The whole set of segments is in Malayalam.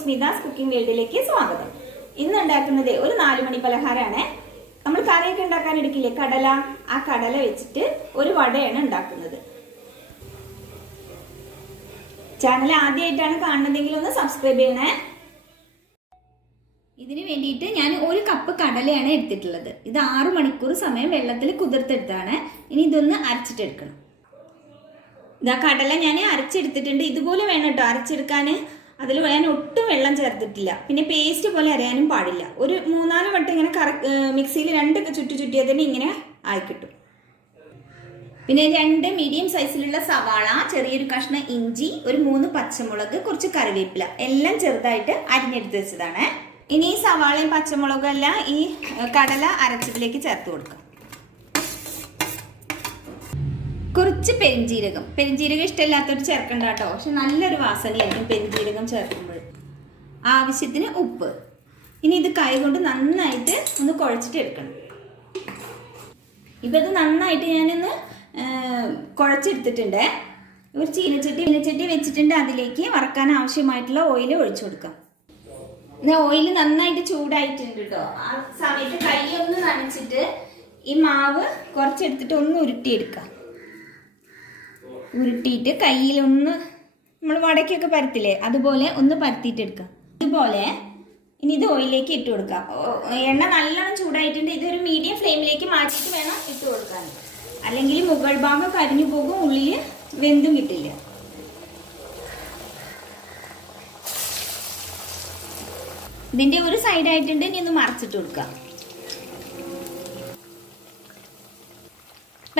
സ്മിതാസ് കുക്കിംഗ് വേൾഡിലേക്ക് സ്വാഗതം. ഇന്ന് ഉണ്ടാക്കുന്നത് ഒരു 4 മണി പലഹാരമാണ്. നമ്മൾ കറിയൊക്കെ ഉണ്ടാക്കാൻ എടുക്കില്ലേ കടല, ആ കടല വെച്ചിട്ട് ഒരു വടയാണ് ഉണ്ടാക്കുന്നത്. ചാനൽ ആദ്യമായിട്ടാണ് കാണുന്നതെങ്കിൽ ഒന്ന് സബ്സ്ക്രൈബ് ചെയ്യണേ. ഇതിന് വേണ്ടിയിട്ട് ഞാൻ 1 കപ്പ് കടലയാണ് എടുത്തിട്ടുള്ളത്. ഇത് 6 മണിക്കൂർ സമയം വെള്ളത്തിൽ കുതിർത്തെടുത്താണ്. ഇനി ഇതൊന്ന് അരച്ചിട്ടെടുക്കണം. ഇതാ കടല ഞാൻ അരച്ചെടുത്തിട്ടുണ്ട്. ഇതുപോലെ വേണം കേട്ടോ അരച്ചെടുക്കാൻ. അതിൽ ഞാൻ ഒട്ടും വെള്ളം ചേർത്തിട്ടില്ല. പിന്നെ പേസ്റ്റ് പോലെ അരയാനും പാടില്ല. ഒരു 3-4 വട്ടം ഇങ്ങനെ മിക്സിയിൽ 2 ചുറ്റിയാൽ തന്നെ ഇങ്ങനെ ആയിക്കിട്ടും. പിന്നെ 2 മീഡിയം സൈസിലുള്ള സവാള, ചെറിയൊരു കഷ്ണം ഇഞ്ചി, ഒരു 3 പച്ചമുളക്, കുറച്ച് കറിവേപ്പില എല്ലാം ചെറുതായിട്ട് അരിഞ്ഞെടുത്ത് വെച്ചതാണ്. ഇനി ഈ സവാളയും പച്ചമുളകും എല്ലാം ഈ കടല അരച്ചതിലേക്ക് ചേർത്ത് കൊടുക്കാം. കുറച്ച് പെരിഞ്ജീരകം ഇഷ്ടമില്ലാത്തവർ ചേർക്കണ്ട കേട്ടോ, പക്ഷെ നല്ലൊരു വാസനയായിരിക്കും പെരിഞ്ജീരകം ചേർക്കുമ്പോൾ. ആവശ്യത്തിന് ഉപ്പ്. ഇനി ഇത് കൈ കൊണ്ട് നന്നായിട്ട് ഒന്ന് കുഴച്ചിട്ട് എടുക്കണം. ഇപ്പം ഇത് നന്നായിട്ട് ഞാനൊന്ന് കുഴച്ചെടുത്തിട്ടുണ്ട്. ഒരു ചീനച്ചട്ടി വെച്ചിട്ടുണ്ട്. അതിലേക്ക് വറക്കാൻ ആവശ്യമായിട്ടുള്ള ഓയിൽ ഒഴിച്ചു കൊടുക്കാം. ഓയിൽ നന്നായിട്ട് ചൂടായിട്ടുണ്ട് കേട്ടോ. ആ സമയത്ത് കൈ ഒന്ന് നനച്ചിട്ട് ഈ മാവ് കുറച്ചെടുത്തിട്ട് ഒന്ന് ഉരുട്ടിയെടുക്കാം. ഉരുട്ടിയിട്ട് കയ്യിലൊന്ന് നമ്മൾ വടക്കൊക്കെ പരത്തില്ലേ അതുപോലെ ഒന്ന് പരത്തിയിട്ടെടുക്കാം. ഇതുപോലെ ഇനി ഇത് ഓയിലേക്ക് ഇട്ട് കൊടുക്കാം. എണ്ണ നല്ലോണം ചൂടായിട്ടുണ്ട്. ഇതൊരു മീഡിയം ഫ്ലെയിമിലേക്ക് മാറ്റിയിട്ട് വേണം ഇട്ട് കൊടുക്കാൻ, അല്ലെങ്കിൽ മുകൾ ഭാഗം കരിഞ്ഞു പോകും, ഉള്ളിൽ വെന്തും കിട്ടില്ല. ഇതിന്റെ ഒരു സൈഡായിട്ടുണ്ട്. ഇനി ഒന്ന് മറച്ചിട്ട് കൊടുക്കാം.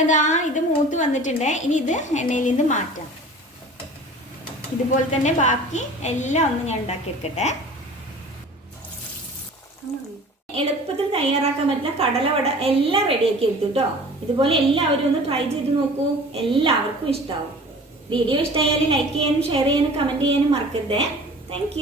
അപ്പം ഇത് മൂത്ത് വന്നിട്ടുണ്ട്. ഇനി ഇത് എണ്ണയിൽ നിന്ന് മാറ്റാം. ഇതുപോലെ തന്നെ ബാക്കി എല്ലാം ഒന്ന് ഞാൻ ഉണ്ടാക്കിയെടുക്കട്ടെ. എളുപ്പത്തിൽ തയ്യാറാക്കാൻ പറ്റുന്ന കടലവട എല്ലാം റെഡിയാക്കി എടുത്തു കേട്ടോ. ഇതുപോലെ എല്ലാവരും ഒന്ന് ട്രൈ ചെയ്ത് നോക്കൂ. എല്ലാവർക്കും ഇഷ്ടമാവും. വീഡിയോ ഇഷ്ടമായാലും ലൈക്ക് ചെയ്യാനും ഷെയർ ചെയ്യാനും കമൻറ്റ് ചെയ്യാനും മറക്കരുതേ. താങ്ക്